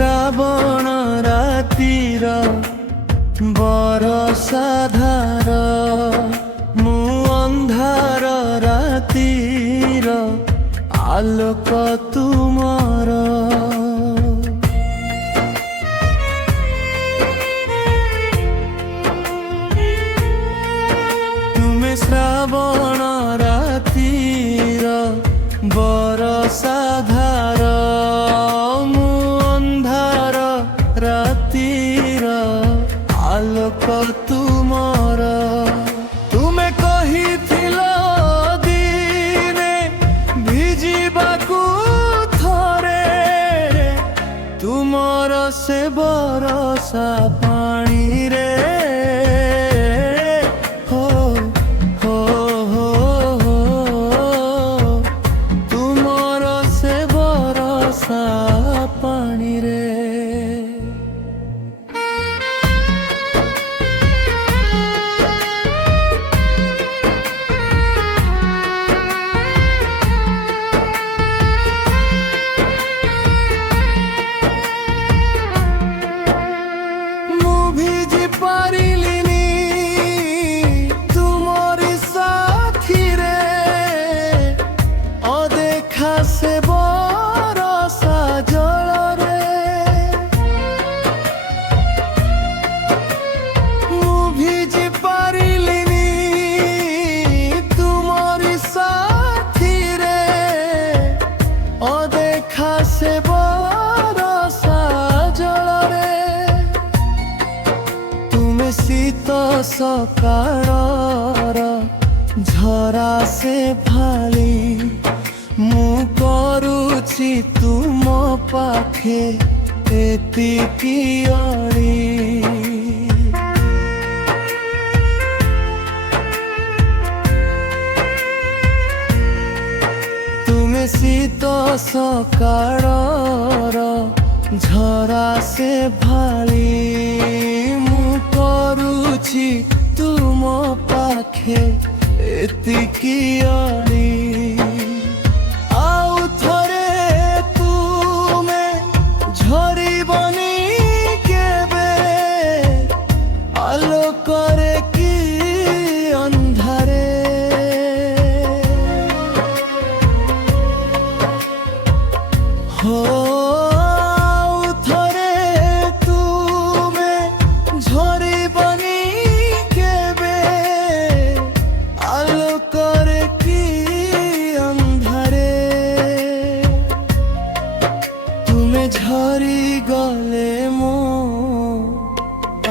ଶ୍ରାବଣ ରାତିର ବରଷା ଧାର, ମୁଁ ଅନ୍ଧାର ରାତିର ଆଲୋକ ତୁମର। ତୁମେ ଶ୍ରାବଣ ରାତିର ବରଷା ଧାର, ମୁଁ ଅନ୍ଧାର ରାତିର ଆଲୋକ ତୁମର। ତୁମେ କହିଥିଲ ଦିନେ ଭିଜିବାକୁ ଥରେ, ତୁମର ସେ ବରଷା ପାଣିରେ। ପାଣିରେ ମୁଁ ଭିଜି ପାରିଲିନି ତୁମରି ସାଥିରେ, ଅଦେଖା ସେ ବରଷା ଜଳରେ। ମୁଁ ଭିଜି ପାରିଲିନି ତୁମରି ସାଥିରେ, ଅଦେଖା ସେ ବରଷା ଜଳରେ। ତୁମେ ଶୀତ ସକାଳର ଝରା ସେ ଭାଳି, ମୁଁ କରୁଛି ତୁମ ପାଖେ ଏତିକି ଅଳି। ତୁମେ ଶୀତ ସକାଳର ଝରା ସେ ଭାଳି, ମୁଁ କରୁଛି ତୁମ ପାଖେ ଏତିକି ଅଳି। ଆଉ ଥରେ ତୁମେ ଝରିବନି କେବେ, ଆଲୋକରେ କି ଅନ୍ଧାରେ। ଆଉ ଥରେ ତୁମେ ଝରିବନି କେବେ, ଆଲୋକରେ କି ଅନ୍ଧାରେ। ତୁମେ ଝରିଗଲେ ମୋ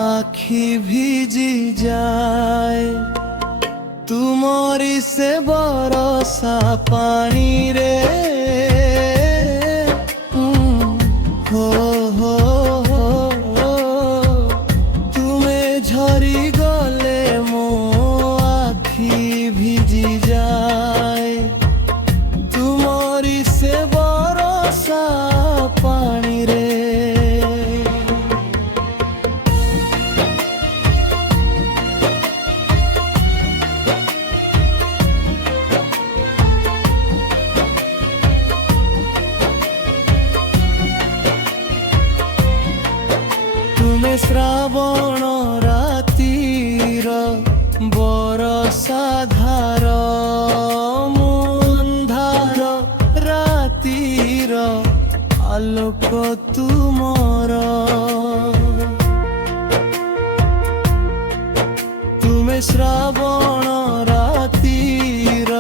ଆଖି ଭିଜି ଯାଏ, ତୁମରି ସେ ବରଷା ପାଣିରେ। ତୁମେ ଝରିଗଲେ ମୋ ଆଖି ଭିଜି ଯାଏ, ତୁମରି ସେ ବରଷା ପାଣିରେ। ତୁମେ ଶ୍ରାବଣ ରାତିର ବରଷା ଧାର, ମୁଁ ଅନ୍ଧାର ରାତିର ଆଲୋକ ତୁମର। ତୁମେ ଶ୍ରାବଣ ରାତିର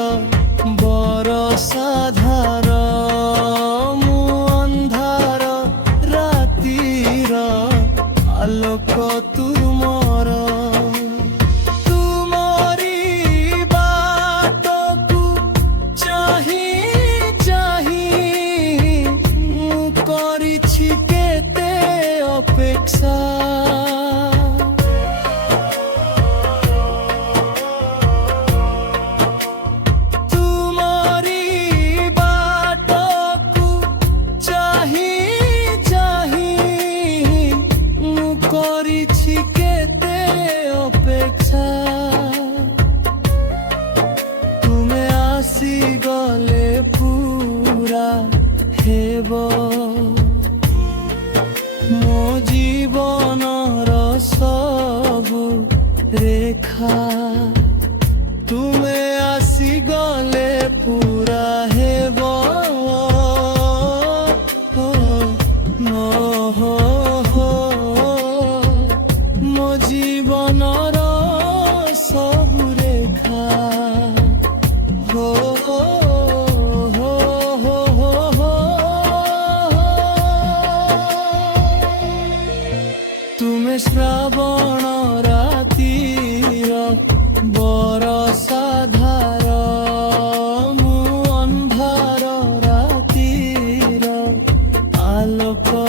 ବରଷା ଧାର, ମୁଁ ଅନ୍ଧାର ରାତିର ଆଲୋକ ତୁମର। ତୁମରି ବାଟକୁ ଚାହିଁ ଚାହିଁ ମୁଁ କରିଛି କେତେ ଅପେକ୍ଷା। ଆଲୋକ